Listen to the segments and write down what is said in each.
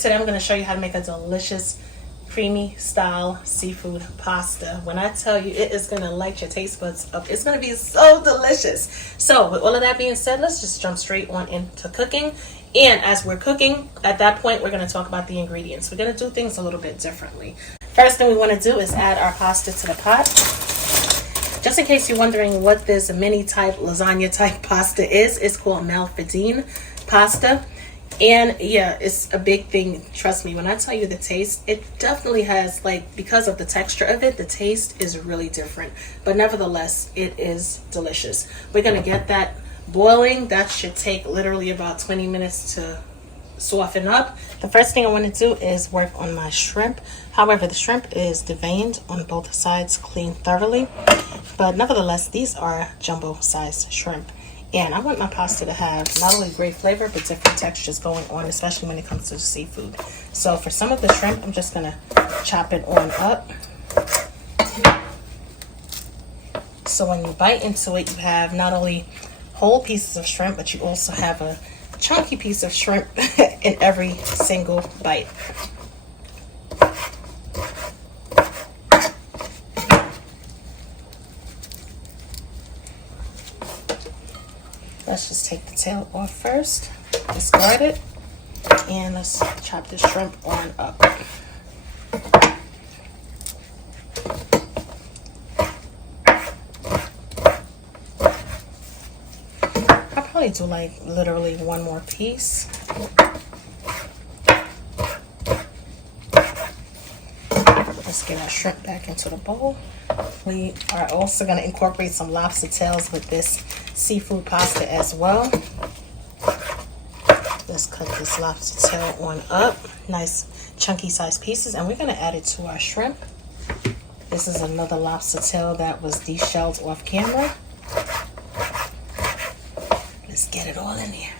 Today I'm going to show you how to make a delicious creamy style seafood pasta. When I tell you, it is going to light your taste buds up. It's going to be so delicious. So with all of that being said, let's just jump straight on into cooking. And as we're cooking, at that point we're going to talk about the ingredients. We're going to do things a little bit differently. First thing we want to do is add our pasta to the pot. Just in case you're wondering what this mini type lasagna type pasta is, it's called malfadine pasta. And yeah, it's a big thing. Trust me, when I tell you the taste, it definitely has, like, because of the texture of it, the taste is really different. But nevertheless, it is delicious. We're going to get that boiling. That should take literally about 20 minutes to soften up. The first thing I want to do is work on my shrimp. However, the shrimp is deveined on both sides, cleaned thoroughly. But nevertheless, these are jumbo-sized shrimp. And I want my pasta to have not only great flavor, but different textures going on, especially when it comes to seafood. So for some of the shrimp, I'm just going to chop it on up. So when you bite into it, you have not only whole pieces of shrimp, but you also have a chunky piece of shrimp in every single bite. Let's just take the tail off first, discard it, and let's chop the shrimp on up. I'll probably do like literally one more piece. Let's get our shrimp back into the bowl. We are also going to incorporate some lobster tails with this seafood pasta as well. Let's cut this lobster tail on up. Nice chunky sized pieces. And we're going to add it to our shrimp. This is another lobster tail that was de-shelled off camera. Let's get it all in there.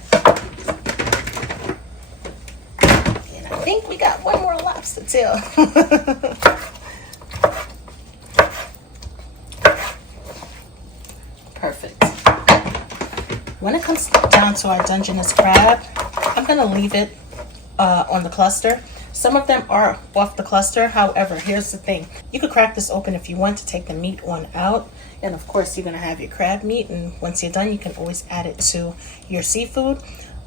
And I think we got one more lobster tail. Perfect. When it comes down to our Dungeness crab, I'm going to leave it on the cluster. Some of them are off the cluster. However, here's the thing. You could crack this open if you want to take the meat on out. And of course, you're going to have your crab meat. And once you're done, you can always add it to your seafood.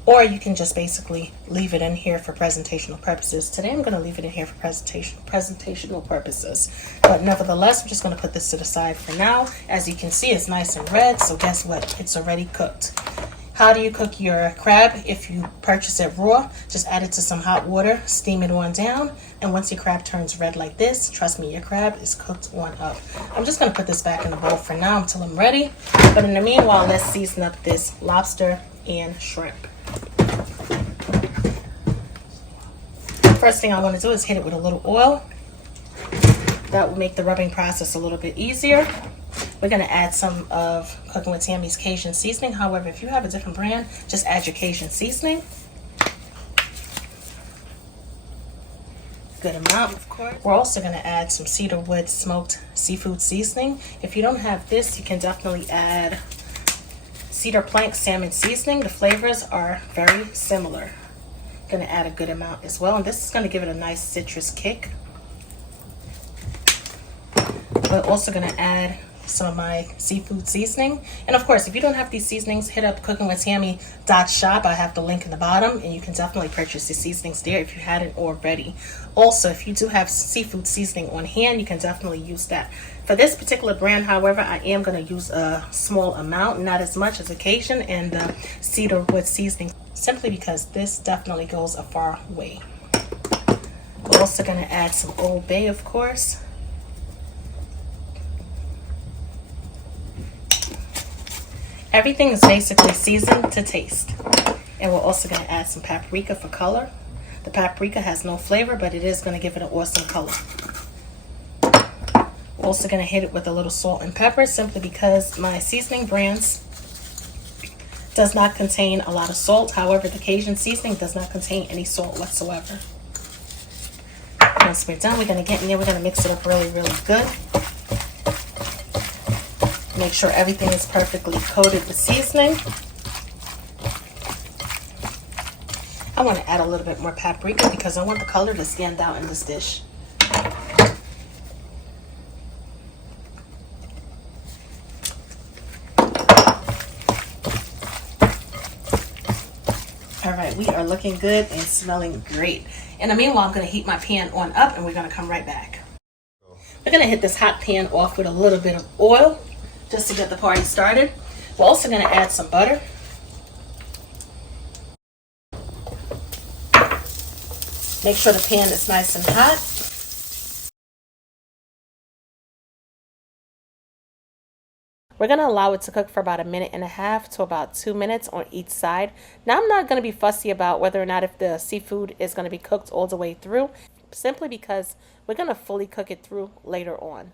Or you can just basically leave it in here for presentational purposes. Today, I'm going to leave it in here for presentational purposes. But nevertheless, I'm just going to put this to the side for now. As you can see, it's nice and red. So guess what? It's already cooked. How do you cook your crab? If you purchase it raw, just add it to some hot water, steam it on down. And once your crab turns red like this, trust me, your crab is cooked on up. I'm just going to put this back in the bowl for now until I'm ready. But in the meanwhile, let's season up this lobster and shrimp. First thing I want to do is hit it with a little oil. That will make the rubbing process a little bit easier. We're going to add some of Cooking with Tammy's Cajun seasoning. However, if you have a different brand, just add your Cajun seasoning. Good amount, of course. We're also going to add some Cedarwood smoked seafood seasoning. If you don't have this, you can definitely add Cedar plank salmon seasoning. The flavors are very similar. Going to add a good amount as well, and this is going to give it a nice citrus kick. We're also going to add some of my seafood seasoning, and of course, if you don't have these seasonings, hit up cookingwithtammy.shop. I have the link in the bottom, and you can definitely purchase the seasonings there if you hadn't already. Also, if you do have seafood seasoning on hand, you can definitely use that. For this particular brand, however, I am going to use a small amount, not as much as Cajun and the Cedarwood seasoning, simply because this definitely goes a far way. We're also going to add some Old Bay, of course. Everything is basically seasoned to taste. And we're also going to add some paprika for color. The paprika has no flavor, but it is going to give it an awesome color. We're also going to hit it with a little salt and pepper, simply because my seasoning brands does not contain a lot of salt. However, the Cajun seasoning does not contain any salt whatsoever. Once we're done, we're going to get in there. We're going to mix it up really, really good. Make sure everything is perfectly coated with seasoning. want to add a little bit more paprika because I want the color to stand out in this dish. All right, we are looking good and smelling great. In the meanwhile, I'm going to heat my pan on up and we're going to come right back. We're going to hit this hot pan off with a little bit of oil just to get the party started. We're also going to add some butter. Make sure the pan is nice and hot. We're going to allow it to cook for about 1.5 minutes to about 2 minutes on each side. Now, I'm not going to be fussy about whether or not if the seafood is going to be cooked all the way through, simply because we're going to fully cook it through later on.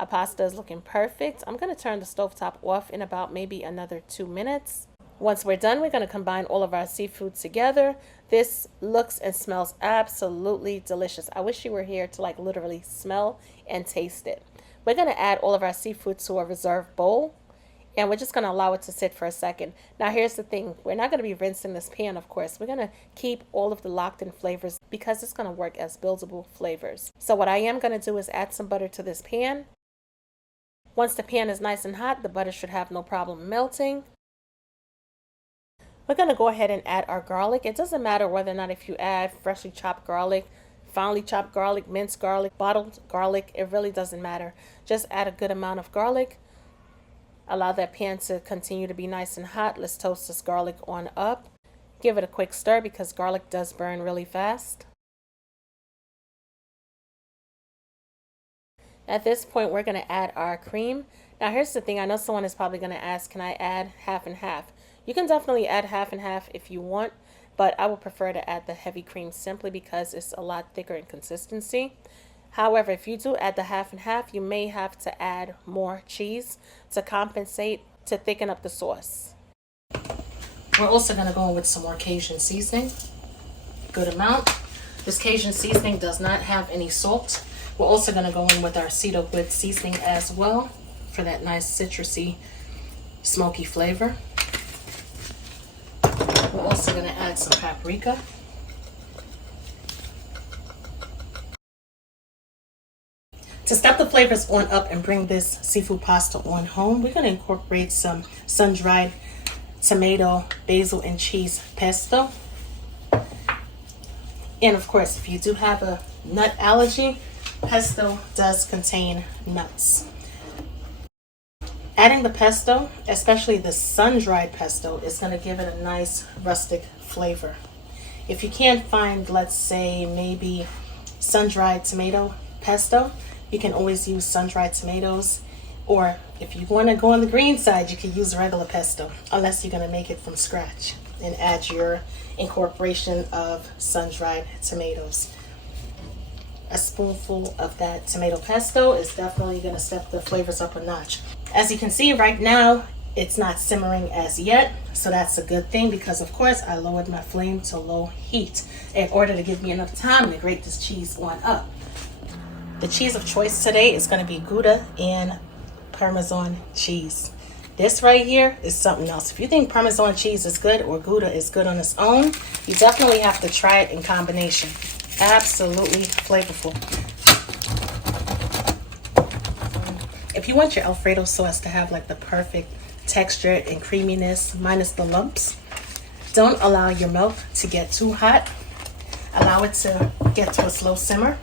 Our pasta is looking perfect. I'm going to turn the stovetop off in about maybe another 2 minutes. Once we're done, we're going to combine all of our seafood together. This looks and smells absolutely delicious. I wish you were here to like literally smell and taste it. We're going to add all of our seafood to a reserved bowl, and we're just going to allow it to sit for a second. Now, here's the thing. We're not going to be rinsing this pan, of course. We're going to keep all of the locked-in flavors because it's going to work as buildable flavors. So what I am going to do is add some butter to this pan. Once the pan is nice and hot, the butter should have no problem melting. We're going to go ahead and add our garlic. It doesn't matter whether or not if you add freshly chopped garlic, finely chopped garlic, minced garlic, bottled garlic. It really doesn't matter. Just add a good amount of garlic. Allow that pan to continue to be nice and hot. Let's toast this garlic on up. Give it a quick stir because garlic does burn really fast. At this point, we're going to add our cream. Now, here's the thing. I know someone is probably going to ask, can I add half and half? You can definitely add half and half if you want, but I would prefer to add the heavy cream simply because it's a lot thicker in consistency. However, if you do add the half and half, you may have to add more cheese to compensate, to thicken up the sauce. We're also going to go in with some more Cajun seasoning. Good amount. This Cajun seasoning does not have any salt. We're also going to go in with our Cedarwood seasoning as well for that nice citrusy, smoky flavor. We're also going to add some paprika. To step the flavors on up and bring this seafood pasta on home, we're going to incorporate some sun-dried tomato, basil, and cheese pesto. And of course, if you do have a nut allergy, pesto does contain nuts. Adding the pesto, especially the sun-dried pesto, is going to give it a nice rustic flavor. If you can't find, let's say, maybe sun-dried tomato pesto, you can always use sun-dried tomatoes. Or if you want to go on the green side, you can use regular pesto, unless you're going to make it from scratch and add your incorporation of sun-dried tomatoes. A spoonful of that tomato pesto is definitely going to step the flavors up a notch. As you can see right now, it's not simmering as yet, so that's a good thing because of course I lowered my flame to low heat in order to give me enough time to grate this cheese on up. The cheese of choice today is going to be Gouda and Parmesan cheese. This right here is something else. If you think Parmesan cheese is good or Gouda is good on its own, you definitely have to try it in combination. Absolutely flavorful. If you want your Alfredo sauce to have like the perfect texture and creaminess minus the lumps, don't allow your milk to get too hot. Allow it to get to a slow simmer.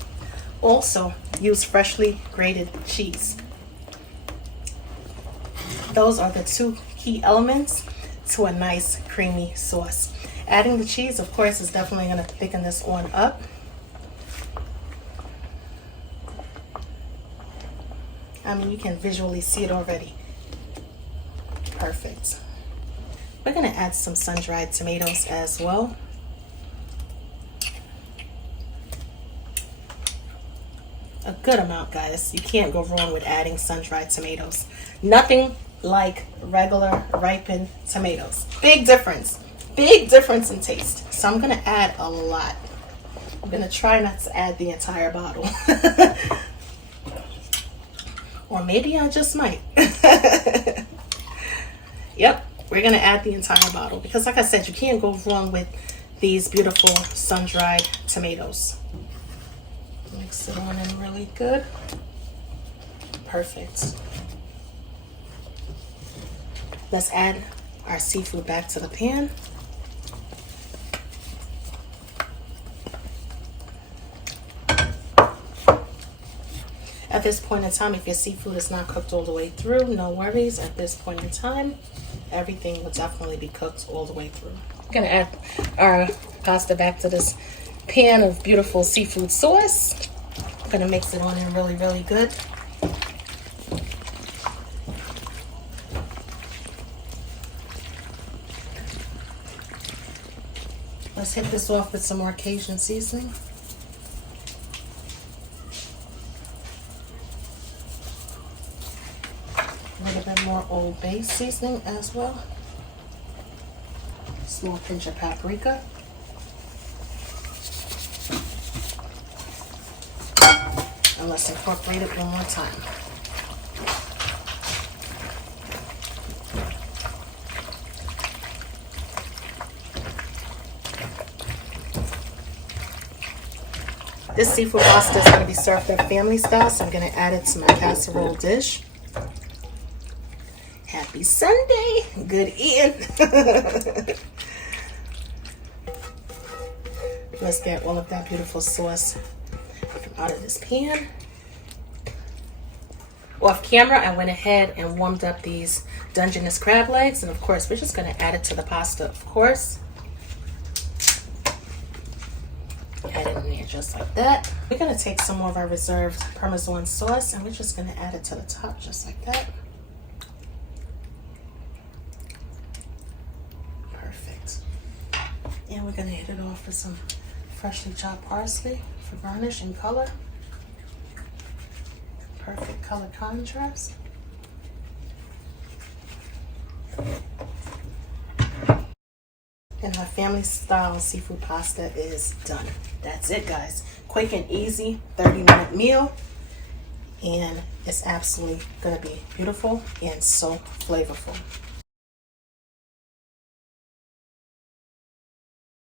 Also, use freshly grated cheese. Those are the two key elements to a nice creamy sauce. Adding the cheese, of course, is definitely going to thicken this on up. I mean, you can visually see it already. Perfect. We're going to add some sun-dried tomatoes as well. A good amount, guys. You can't go wrong with adding sun-dried tomatoes. Nothing like regular ripened tomatoes. Big difference. Big difference in taste. So I'm going to add a lot. I'm going to try not to add the entire bottle. Or maybe I just might. Yep, We're gonna add the entire bottle because, like I said, you can't go wrong with these beautiful sun-dried tomatoes. Mix it on in really good. Perfect. Let's add our seafood back to the pan. At this point in time, if your seafood is not cooked all the way through, no worries. At this point in time, everything will definitely be cooked all the way through. I'm gonna add our pasta back to this pan of beautiful seafood sauce. I'm gonna mix it on in really, really good. Let's hit this off with some more Cajun seasoning. A little bit more Old Bay seasoning as well. Small pinch of paprika. And let's incorporate it one more time. This seafood pasta is going to be served up family style, so I'm going to add it to my casserole dish. Happy Sunday! Good eating! Let's get all of that beautiful sauce out of this pan. Off camera, I went ahead and warmed up these Dungeness crab legs, and of course, we're just going to add it to the pasta, of course. Add it in there just like that. We're going to take some more of our reserved parmesan sauce, and we're just going to add it to the top just like that. Perfect. And we're going to hit it off with some freshly chopped parsley for garnish and color. Perfect color contrast. And our family style seafood pasta is done. That's it, guys. Quick and easy 30-minute meal. And it's absolutely gonna be beautiful and so flavorful.